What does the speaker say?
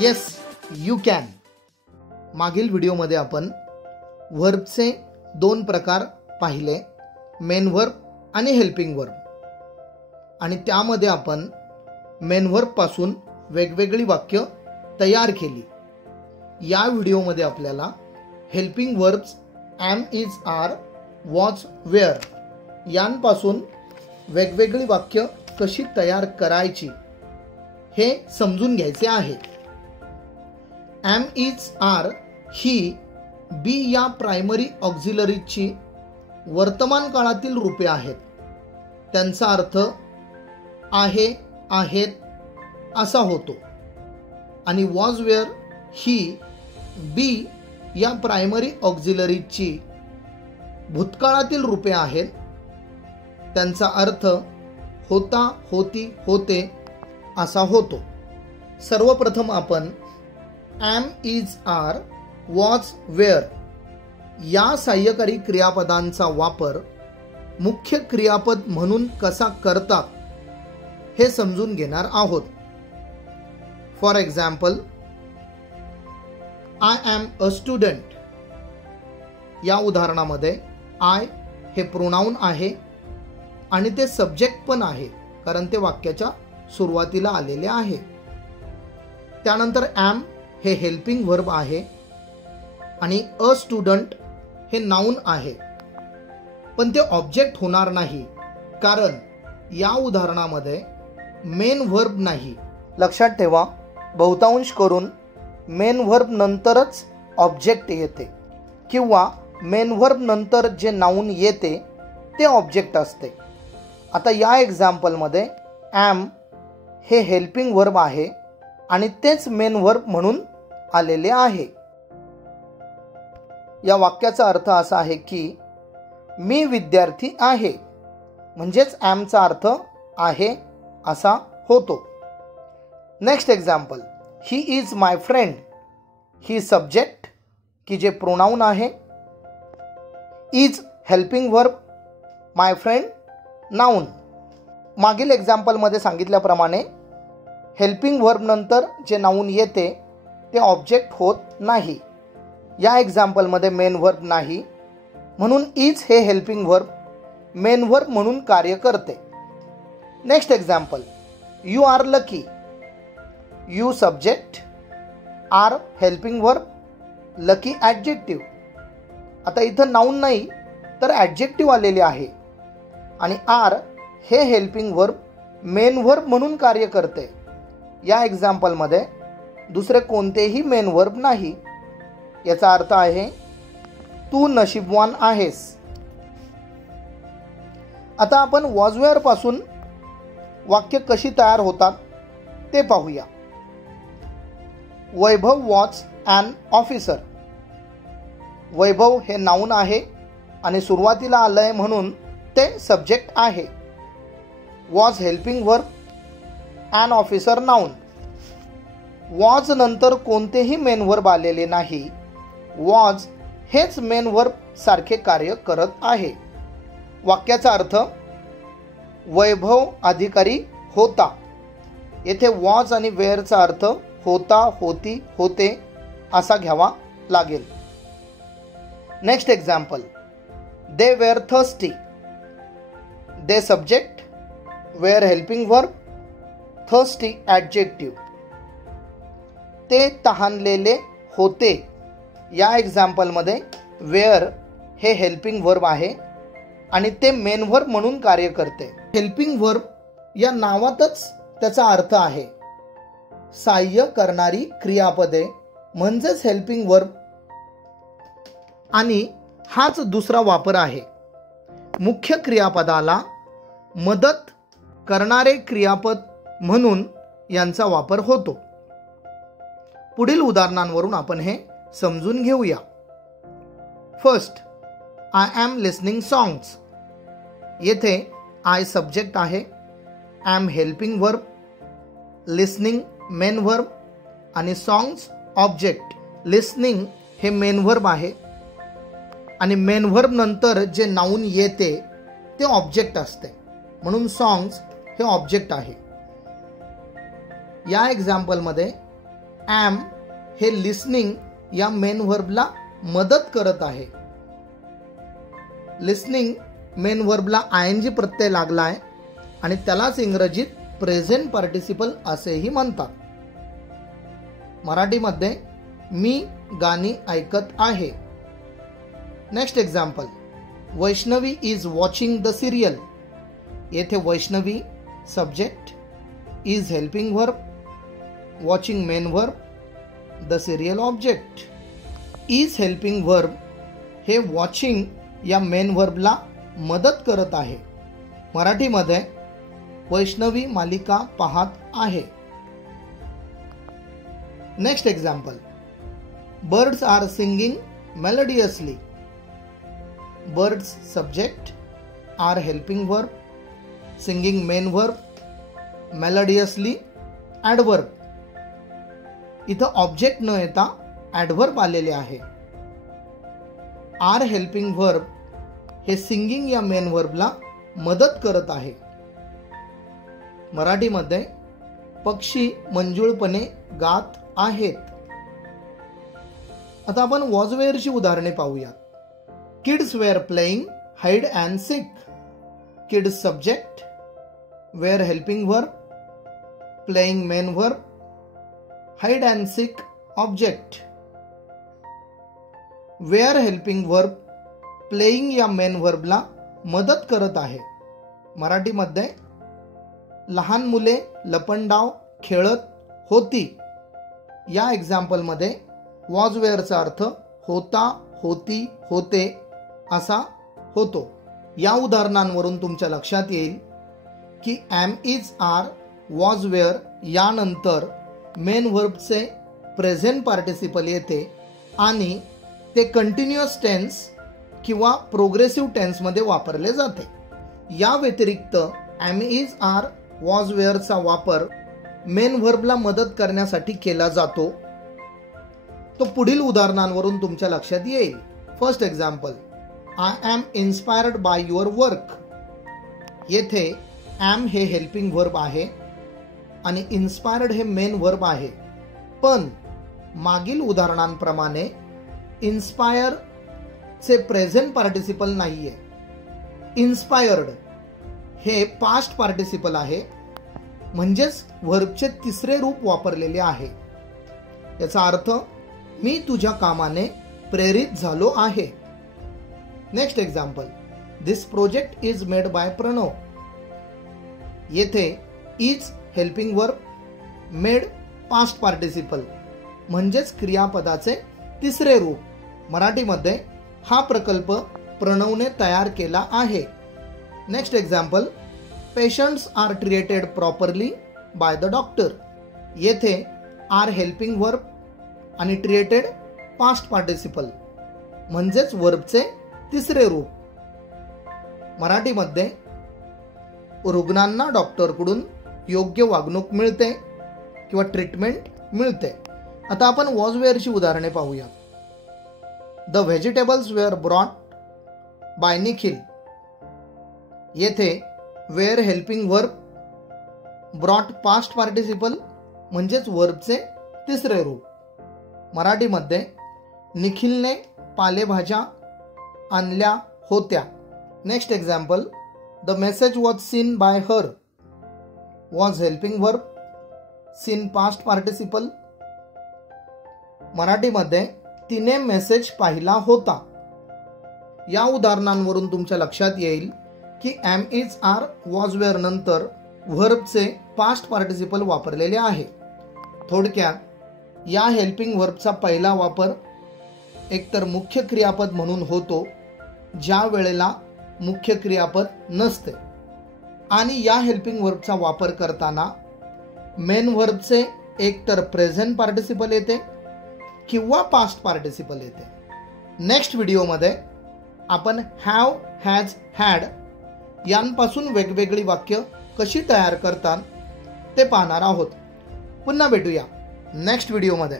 Yes you can. मागील व्हिडिओमध्ये आपण वर्बचे दोन प्रकार पाहिले, मेन वर्ब आणि हेल्पिंग वर्ब. आणि त्यामध्ये आपण मेन वर्ब पासून वेगवेगळी वाक्य तयार केली. या व्हिडिओमध्ये आपल्याला helping verbs am, is, are, was, were यांपासून वेगवेगळी वाक्य कशी तयार करायची हे समजून घ्यायचे आहे. एम, इज, आर ही बी या प्रायमरी ऑक्झिलरीची वर्तमान काळातील रूपे आहेत. त्यांचा अर्थ आहे, आहेत असा होतो. आणि वॉज, वेअर ही बी या प्रायमरी ऑक्झिलरीची भूतकाळातील रूपे आहेत. त्यांचा अर्थ होता, होती, होते असा होतो. सर्वप्रथम आपण am, is, are, was, were या सहाय्यकारी क्रियापदांचा वापर मुख्य क्रियापद म्हणून कसा करतात हे समजून घेणार आहोत. For example, I am a student या उदाहरणामध्ये आय हे प्रोनाउन आहे आणि ते सब्जेक्ट पण आहे, कारण ते वाक्याच्या सुरुवातीला आलेले आहे. त्यानंतर एम हे हेल्पिंग वर्ब आहे आणि अ स्टुडंट हे नाउन आहे, पण ते ऑब्जेक्ट होणार नाही, कारण या उदाहरणामध्ये मेन वर्ब नाही. लक्षात ठेवा, बहुतांश करून मेन वर्ब नंतरच ऑब्जेक्ट येते किंवा मेन वर्ब नंतर जे नाउन येते ते ऑब्जेक्ट असते. आता या एक्झाम्पलमध्ये एम हे हेल्पिंग वर्ब आहे आणि तेच मेन वर्ब म्हणून आलेले आहे. या वाक्याचा अर्थ असा आहे की मी विद्यार्थी आहे, म्हणजेच एमचा अर्थ आहे असा होतो. Next example, he is my friend he subject की जे प्रोनाउन आहे, is helping verb, my friend noun. मागील एक्झाम्पलमध्ये सांगितल्याप्रमाणे हेल्पिंग वर्ब नंतर जे नाउन येते ते ऑब्जेक्ट होत नाही. या एक्झाम्पलमध्ये मेन वर्ब नाही, म्हणून इज हे हेल्पिंग वर्ब मेन वर्ब म्हणून कार्य करते. Next example, you are lucky you subject, are helping verb, lucky adjective. आता इथं नाउन नाही तर ॲडजेक्टिव्ह आलेले आहे आणि आर हे हेल्पिंग वर्ब मेन वर्ब म्हणून कार्य करते. या एक्झाम्पलमध्ये दुसरे कोणतेही मेन वर्ब नाही. याचा अर्थ आहे तू नशीबवान आहेस. आता आपण वॉज, वेअर पासून वाक्य कशी तयार होतात ते पाहूया. वैभव वॉज ॲन ऑफिसर. वैभव हे नाउन आहे आणि सुरुवातीला आलंय म्हणून ते सब्जेक्ट आहे. Was helping verb, an officer noun. Was नंतर कोणतेही मेन वर्ब आलेले नाही. वॉज हेच मेन वर्ब सारखे कार्य करत आहे. वाक्याचा अर्थ वैभव अधिकारी होता. येथे वॉज आणि वेअरचा अर्थ होता, होती, होते असा घ्यावा लागेल. Next example, they were thirsty. They subject, were helping verb, thirsty adjective. ते तहानलेले होते. या एक्झाम्पलमध्ये वेअर हे हेल्पिंग वर्ब आहे आणि ते मेन वर्ब म्हणून कार्य करते. हेल्पिंग वर्ब या नावातच त्याचा अर्थ आहे सहाय्य करणारी क्रियापदे, म्हणजेच हेल्पिंग वर्ब. आणि हाच दुसरा वापर आहे. मुख्य क्रियापदाला मदत करणारे क्रियापद म्हणून यांचा वापर होतो. पुढील उदाहरणांवरून आपण हे समजून घेऊया. First, I am listening songs. येथे आय सब्जेक्ट आहे, am helping verb, listening main verb आणि सॉंग्स ऑब्जेक्ट. लिसनिंग हे मेन वर्ब आहे आणि मेन वर्ब नंतर जे नाउन येते ते ऑब्जेक्ट असते, म्हणून सॉंग्स हे ऑब्जेक्ट आहे. या एक्झाम्पलमध्ये ॲम हे लिसनिंग या मेन व्हर्बला मदत करत आहे. लिसनिंग मेन व्हर्बला ING प्रत्यय लागला आहे आणि त्यालाच इंग्रजीत प्रेझेंट पार्टिसिपल असेही म्हणतात. मराठीमध्ये मी गाणी ऐकत आहे. Next example, Vaishnavi is watching the serial. येथे Vaishnavi subject, is helping verb, watching main verb, the serial object. Is helping verb हे वॉचिंग या मेन व्हर्बला मदत करत आहे. मराठीमध्ये वैष्णवी मालिका पाहत आहे. Next example, birds are singing melodiously. Birds subject, are helping verb, singing main verb, melodiously adverb. इथं ऑब्जेक्ट न येता ॲडव्हर्ब आलेले आहे. आर हेल्पिंग व्हर्ब हे सिंगिंग या मेन व्हर्बला मदत करत आहे. मराठीमध्ये पक्षी मंजुळपणे गात आहेत. आता आपण वॉज वेअरची उदाहरणे पाहूयात. Kids were playing hide and seek. Kids subject, were helping verb, playing main verb, hide and seek object. Were helping verb playing या मेन व्हर्बला मदत करत आहे. मराठीमध्ये लहान मुले लपंडाव खेळत होती. या एक्झाम्पलमध्ये वॉज वेअरचा अर्थ होता, होती, होते असा होतो. या उदाहरणांवरून तुमच्या लक्षात येईल की am, is, are, was were यानंतर मेन व्हर्बचे प्रेझेंट पार्टिसिपल येते आणि ते कंटिन्युअस टेन्स किंवा प्रोग्रेसिव्ह टेन्समध्ये वापरले जाते. या व्यतिरिक्त ॲम, इज, आर, वॉज वेअरचा वापर मेन व्हर्बला मदत करण्यासाठी केला जातो. तो पुढील उदाहरणांवरून तुमच्या लक्षात येईल. First example, I am inspired by your work. येथे ॲम हे हेल्पिंग व्हर्ब आहे आणि इन्स्पायर्ड हे मेन व्हर्ब आहे. पण मागील उदाहरणांप्रमाणे इन्स्पायर चे प्रेझेंट पार्टिसिपल नाहीये. इन्स्पायर्ड हे पास्ट पार्टिसिपल आहे, म्हणजेच व्हर्बचे तिसरे रूप वापरलेले आहे. याचा अर्थ मी तुझ्या कामाने प्रेरित झालो आहे. Next example, this project is made by Pranav. येथे is helping verb, made past participle म्हणजेच क्रियापदाचे तिसरे रूप. मराठीमध्ये हा प्रकल्प प्रणवने तयार केला आहे. Next example, patients are treated properly by the doctor. येथे आर हेल्पिंग वर्ब आणि ट्रीटेड पास्ट पार्टिसिपल म्हणजेच वर्बचे तिसरे रूप. मराठीमध्ये रुग्णांना डॉक्टरकडून योग्य वागणूक मिळते किंवा ट्रीटमेंट मिळते. आता आपण वॉज वेअरची उदाहरणे पाहूया. The vegetables were brought by Nikhil. येथे were helping verb, brought past participle म्हणजेच वर्बचे तिसरे रूप. मराठीमध्ये निखिलने पालेभाज्या आणल्या होत्या. Next example, the message was seen by her. Was helping verb, seen past participle. मराठीमध्ये तिने मेसेज पाहिला होता. या उदाहरणांवरून तुमच्या लक्षात येईल की am, is, are, was were नंतर व्हर्बचे पास्ट पार्टिसिपल वापरलेले आहे. थोडक्यात या हेल्पिंग व्हर्बचा पहिला वापर एकतर मुख्य क्रियापद म्हणून होतो ज्या वेळेला मुख्य क्रियापद नसते, आणि या हेल्पिंग व्हर्बचा वापर करताना मेन व्हर्बचे एकतर प्रेझेंट पार्टिसिपल येते किंवा पास्ट पार्टिसिपल येते. नेक्स्ट व्हिडिओमध्ये आपण हॅव, हॅज, हॅड यांपासून वेगवेगळी वाक्य कशी तयार करतात ते पाहणार आहोत. पुन्हा भेटूया नेक्स्ट व्हिडिओमध्ये.